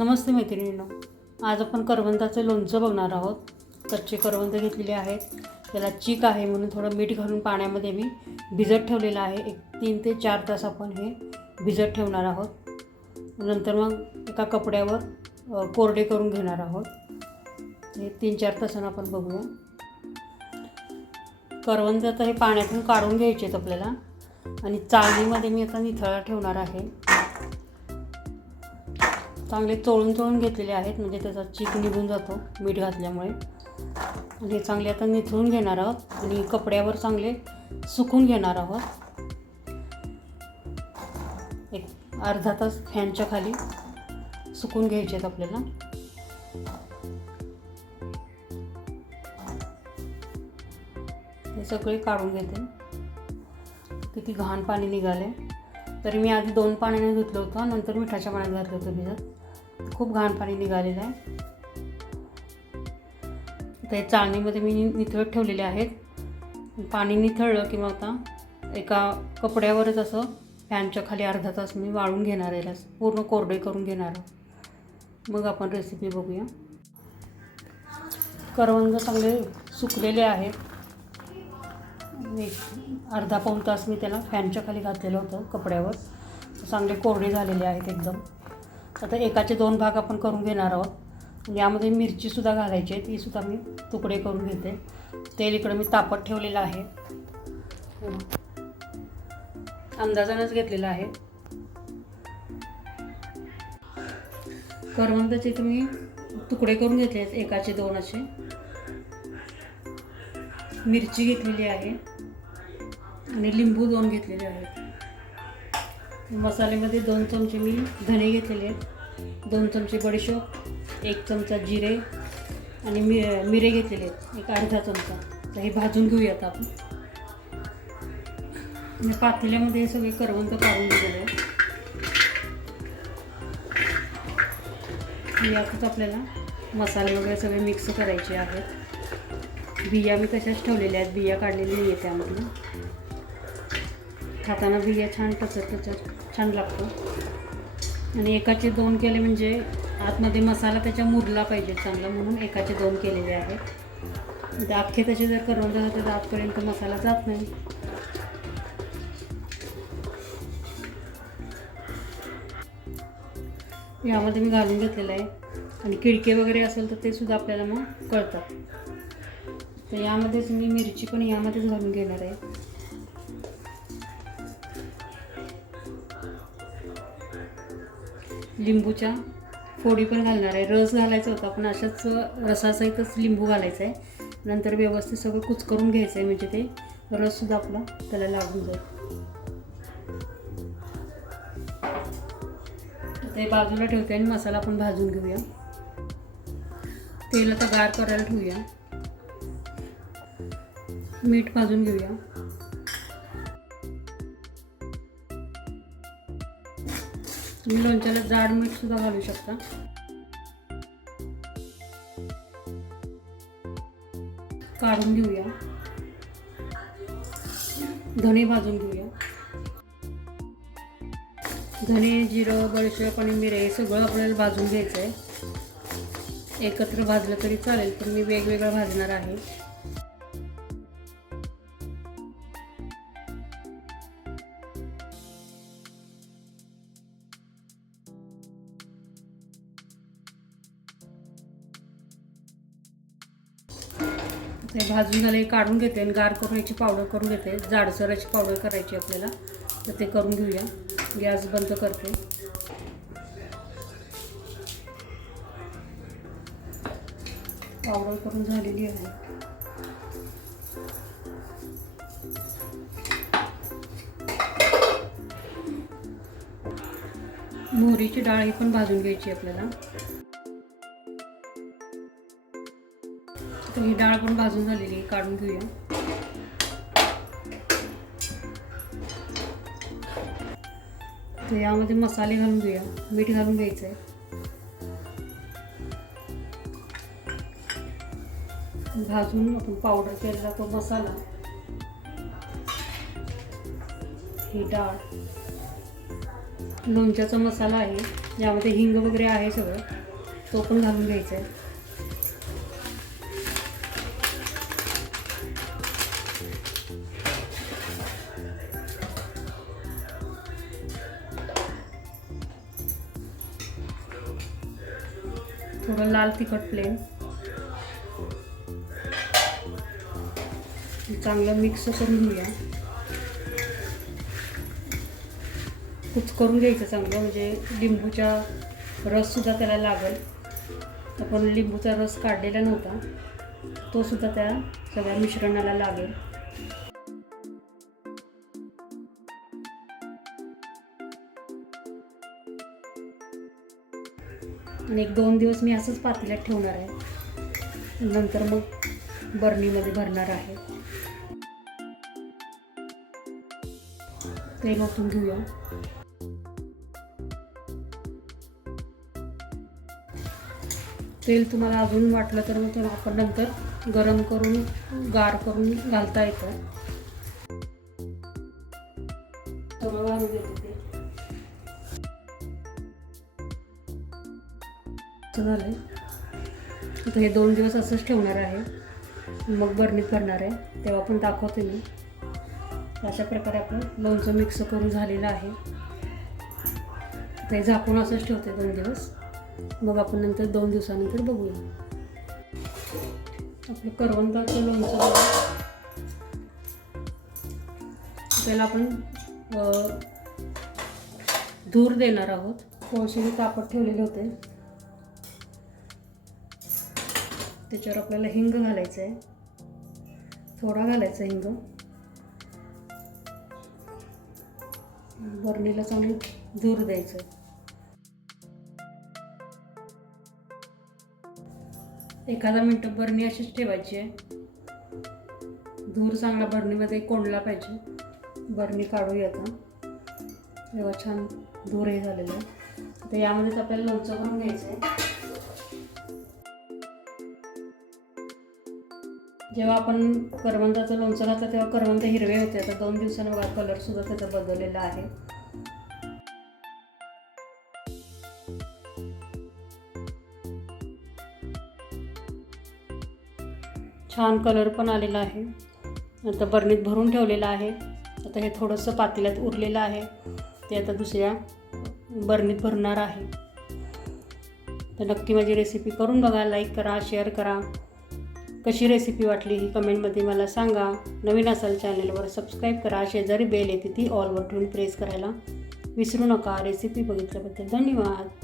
नमस्ते मैत्रिणींनो. आज आपण करवंदाचं लोणचं बघणार आहोत. कच्चे करवंद घेतलेले आहेत. त्याला चीक आहे म्हणून थोडं मीठ घालून पाण्यामध्ये मी भिजत ठेवलेलं आहे. एक तीन ते चार तास आपण हे भिजत ठेवणार आहोत. नंतर मग एका कपड्यावर कोरडे करून घेणार आहोत. हे तीन चार तासानं आपण बघूया. करवंद आता हे पाण्यातून काढून घ्यायचे आहेत आपल्याला. आणि चाळणीमध्ये मी आता निथळा ठेवणार आहे. चांगले चोळून चोळून घेतलेले आहेत म्हणजे त्याचा चीक निघून जातो मीठ घातल्यामुळे. आणि हे चांगले आता निथळून घेणार आहोत आणि कपड्यावर चांगले सुकून घेणार आहोत. एक अर्धा तास फॅनच्या खाली सुकून घ्यायचे आहेत आपल्याला. हे सगळे काढून घेते. किती घाण पाणी निघाले तरी मी आधी दोन पाण्याने धुतलं होतं नंतर मिठाच्या पाण्यात घातलं होतं भिजत खूप घाण पाणी निघालेलं आहे. ते हे चाळणीमध्ये मी निथळत ठेवलेले आहेत. पाणी निथळलं किंवा आता एका कपड्यावरच असं फॅनच्या खाली अर्धा तास मी वाळून घेणार आहे. पूर्ण कोरडे करून घेणार मग आपण रेसिपी बघूया. करवंद चांगले सुकलेले आहेत. एक अर्धा पाऊण तास मी त्याला फॅनच्या खाली घातलेलं होतं कपड्यावर. चांगले कोरडे झालेले आहेत एकदम. आता एकाचे दोन भाग आपण करून घेणार आहोत. यामध्ये मिरचीसुद्धा घालायची आहे. तीसुद्धा मी तुकडे करून घेते. तेल इकडं मी तापत ठेवलेलं आहे. अंदाजानंच घेतलेलं आहे. करवंदाचे तुम्ही तुकडे करून घेतले आहेत एकाचे दोन असे. मिरची घेतलेली आहे. आणि लिंबू दोन घेतलेले आहेत. मसाल्यामध्ये दोन चमचे मी धने घेतलेले आहेत. दोन चमचे बडीशोप एक चमचा जिरे आणि मि मिरे घेतलेले आहेत. एक अर्धा चमचा. तर हे भाजून घेऊयात आपण. आणि पातेल्यामध्ये सगळे करवंत काढून दिलेले आहेत. यातच आपल्याला मसाले वगैरे सगळे मिक्स करायचे आहेत. बिया मी तशाच ठेवलेल्या आहेत. बिया काढलेली नाही आहे त्यामधून. खाताना बिया छान टचत त्याच्यात छान लागतो. आणि एकाचे दोन केले म्हणजे आतमध्ये मसाला त्याच्या मुरला पाहिजे चांगला म्हणून एकाचे दोन केलेले आहेत. ते अख्खे तसे जर करून झालं तर आतपर्यंत मसाला जात नाही. यामध्ये मी घालून घेतलेलं आहे. आणि किडके वगैरे असेल तर ते सुद्धा आपल्याला मग कळतात. तर यामध्येच मी मिरची पण यामध्येच घालून घेणार आहे. लिंबूच्या फोडी पण घालणार आहे. रस घालायचा होता पण अशाच रसासहितच लिंबू घालायचा आहे. नंतर व्यवस्थित सगळं कुचकरून घ्यायचं आहे म्हणजे ते. रससुद्धा आपला त्याला लागून जाईल. ते बाजूला ठेवते आणि मसाला पण भाजून घेऊया. तेल आता गार करायला ठेवूया. मीठ भाजून घेऊया. तुम्ही लोणच्याला जाड मीठ सुद्धा घालू शकता. काढून घेऊया. धणे भाजून घेऊया. धणे जिरं बडीशेप आणि मिरे हे सगळं आपल्याला भाजून घ्यायचं आहे एकत्र भाजलं तरी चालेल पण मी वेगवेगळं भाजणार आहे. ते भाजून झाले काढून घेते आणि गार करून याची पावडर करून घेते. जाडसराची पावडर करायची आपल्याला. तर ते करून घेऊया. गॅस बंद करते. पावडर करून झालेली आहे. मोहरीची डाळ ही पण भाजून घ्यायची आपल्याला. तर ही डाळ पण भाजून झालेली आहे काढून घेऊया. तर यामध्ये मसाले घालून घेऊया मीठ घालून घ्यायचं आहे भाजून आपण पावडर केलेला तो मसाला. ही डाळ. लोणच्याचा मसाला आहे यामध्ये हिंग वगैरे आहे सगळं तो पण घालून घ्यायचा आहे थोडं लाल तिखट प्लेन चांगलं मिक्स करून घेऊया. कुच करून घ्यायचं चांगलं म्हणजे लिंबूचा रससुद्धा त्याला लागेल. आपण लिंबूचा रस काढलेला नव्हता तोसुद्धा त्या सगळ्या मिश्रणाला लागेल. आणि एक दोन दिवस मी असंच पातेल्यात ठेवणार आहे. नंतर मग बर्नीमध्ये भरणार आहे. तेल ओतून घेऊया. तेल तुम्हाला अजून वाटलं तर मग ते आपण नंतर गरम करून गार करून घालता येतं. झालं आहे आता हे दोन दिवस असंच ठेवणार आहे. मग बरणीत भरणार आहे. तेव्हा पण दाखवते मी. अशा प्रकारे आपलं लोणचं मिक्स करून झालेलं आहे. ते झाकून असंच ठेवते दोन दिवस. मग आपण नंतर दोन दिवसानंतर बघूया. आपलं करवंदाचं लोणचं त्याला आपण धूर देणार आहोत. कोळशेने कापड ठेवलेले होते. त्याच्यावर आपल्याला हिंग घालायचं आहे थोडा घालायचा हिंग. बरणीला चांगली धूर द्यायचं एखादा मिनटं बरणी अशीच ठेवायची आहे. धूर चांगला बरणीमध्ये कोंडला पाहिजे. बरणी काढूया आता. तेव्हा छान धूर हे झालेलं आहे. तर यामध्येच आपल्याला लोणचं करून घ्यायचं आहे जेव्हा आपण करवंदाचं लोणचं घातलं तेव्हा करवंद हिरवे होते. आता दोन दिवसांनी बघा कलर सुद्धा त्याचा बदललेला आहे. छान कलर पण आलेला आहे. आता बरणीत भरून ठेवलेलं आहे. आता हे थोडंसं पातेल्यात उरलेलं आहे. ते आता दुसऱ्या बरणीत भरणार आहे. तर नक्की माझी रेसिपी करून बघा लाईक करा शेअर करा. कशी रेसिपी वाटली ही कमेंटमध्ये मला सांगा. नवीन असाल चॅनलवर सबस्क्राईब करा. शेजारी बेल येते ती ऑलवर ठेवून प्रेस करायला. विसरू नका रेसिपी बघितल्याबद्दल धन्यवाद.